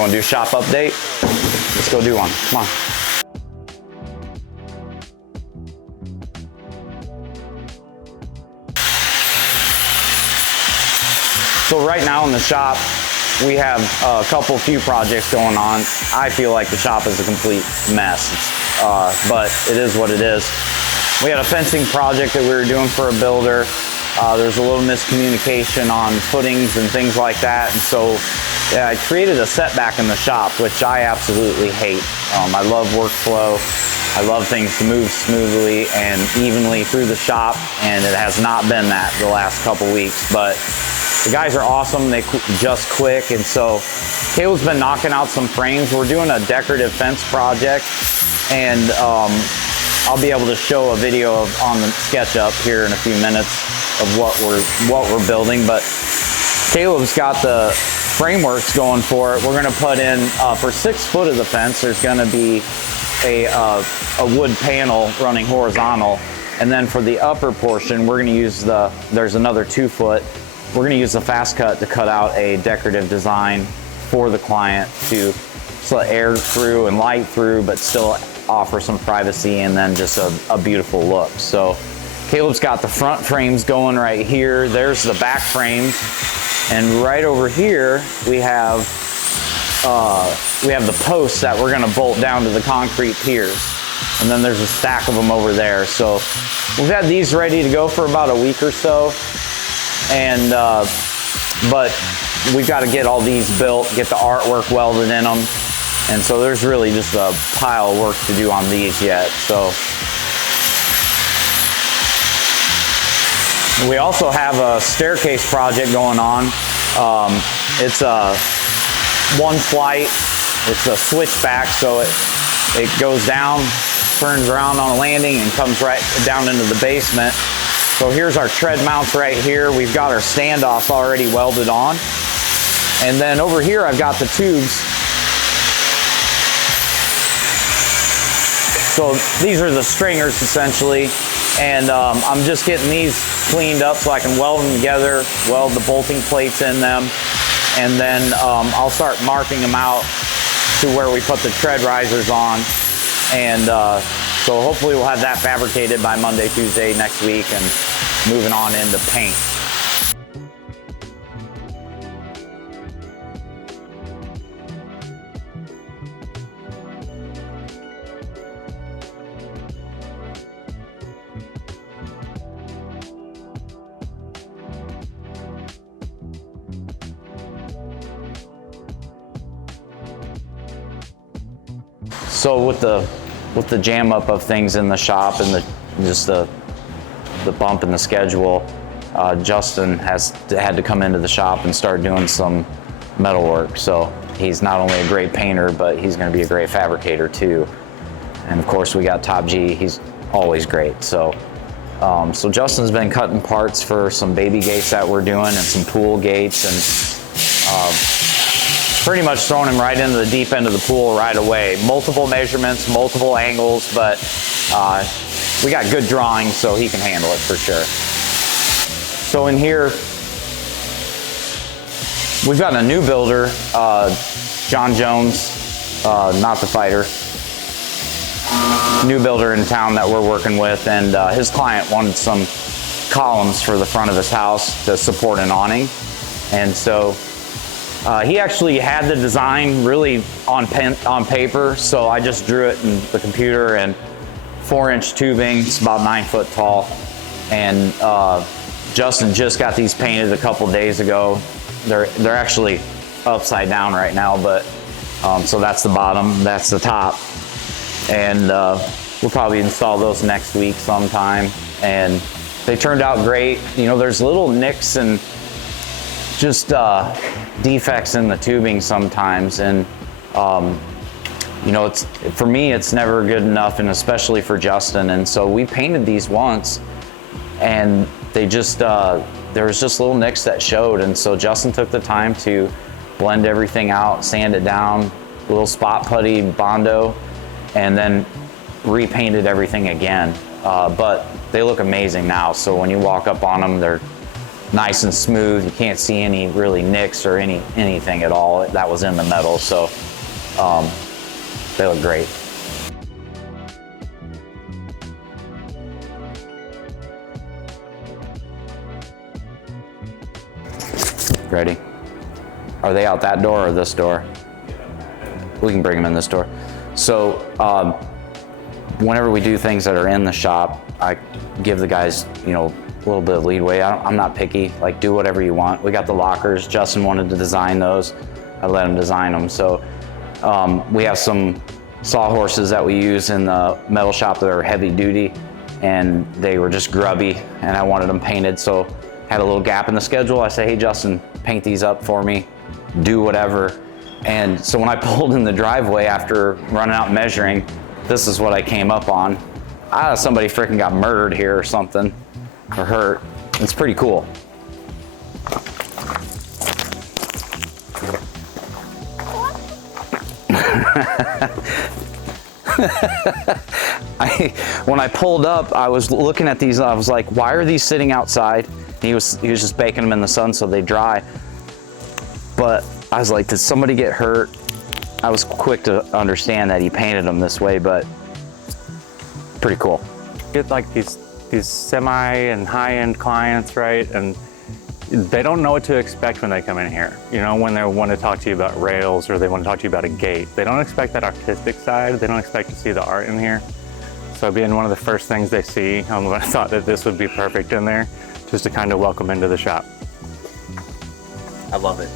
You wanna do a shop update? Let's go do one, come on. So right now in the shop, we have a few projects going on. I feel like the shop is a complete mess, but it is what it is. We had a fencing project that we were doing for a builder. There's a little miscommunication on footings and things like that, and so yeah, I created a setback in the shop, which I absolutely hate. I love workflow. I love things to move smoothly and evenly through the shop, and it has not been that the last couple weeks, but the guys are awesome. They just quick, and so Caleb's been knocking out some frames. We're doing a decorative fence project, and I'll be able to show a video on the SketchUp here in a few minutes of what we're building. But Caleb's got the frameworks going for it. We're going to put in for 6 foot of the fence. There's going to be a wood panel running horizontal, and then for the upper portion, we're going to use there's another 2 foot. We're going to use the fast cut to cut out a decorative design for the client to let air through and light through, but still offer some privacy and then just a beautiful look. So Caleb's got the front frames going right here. There's the back frames, and right over here we have the posts that we're going to bolt down to the concrete piers, and then there's a stack of them over there. So we've had these ready to go for about a week or so. And but we've got to get all these built, get the artwork welded in them, and so there's really just a pile of work to do on these yet. So we also have a staircase project going on. It's a one flight. It's a switchback, so it goes down, turns around on a landing, and comes right down into the basement. So here's our tread mounts right here. We've got our standoffs already welded on. And then over here, I've got the tubes. So these are the stringers essentially. And I'm just getting these cleaned up so I can weld them together, weld the bolting plates in them. And then I'll start marking them out to where we put the tread risers on. And so hopefully we'll have that fabricated by Monday, Tuesday next week, and moving on into paint. So with the jam up of things in the shop and the bump in the schedule, Justin has had to come into the shop and start doing some metal work. So he's not only a great painter, but he's going to be a great fabricator too. And of course we got Top G, he's always great. So Justin's been cutting parts for some baby gates that we're doing and some pool gates, and pretty much throwing him right into the deep end of the pool right away. Multiple measurements, multiple angles, but we got good drawings, so he can handle it for sure. So in here, we've got a new builder, John Jones, not the fighter. New builder in town that we're working with, and his client wanted some columns for the front of his house to support an awning. And so he actually had the design really on paper, so I just drew it in the computer, and 4-inch tubing, it's about 9 foot tall. And Justin just got these painted a couple days ago. They're actually upside down right now, but so that's the bottom, that's the top. And we'll probably install those next week sometime. And they turned out great. You know, there's little nicks and just defects in the tubing sometimes, and you know, for me it's never good enough, and especially for Justin. And so we painted these once, and they just there was just little nicks that showed, and so Justin took the time to blend everything out, sand it down, a little spot putty Bondo, and then repainted everything again. But they look amazing now, so when you walk up on them, nice and smooth. You can't see any really nicks or anything at all that was in the metal. So they look great. Ready? Are they out that door or this door? We can bring them in this door. So whenever we do things that are in the shop, I give the guys, you know, a little bit of leeway. I'm not picky, like do whatever you want. We got the lockers. Justin wanted to design those. I let him design them. So we have some sawhorses that we use in the metal shop that are heavy duty, and they were just grubby, and I wanted them painted. So had a little gap in the schedule. I said, hey Justin, paint these up for me, do whatever. And so when I pulled in the driveway after running out and measuring, this is what I came up on. I thought somebody freaking got murdered here or something, or hurt. It's pretty cool. When I pulled up, I was looking at these, I was like, why are these sitting outside? He was just baking them in the sun so they dry. But I was like, did somebody get hurt? I was quick to understand that he painted them this way, but pretty cool. Get like these semi and high-end clients, right? And they don't know what to expect when they come in here. You know, when they want to talk to you about rails or they want to talk to you about a gate, they don't expect that artistic side. They don't expect to see the art in here. So being one of the first things they see, I thought that this would be perfect in there, just to kind of welcome into the shop. I love it.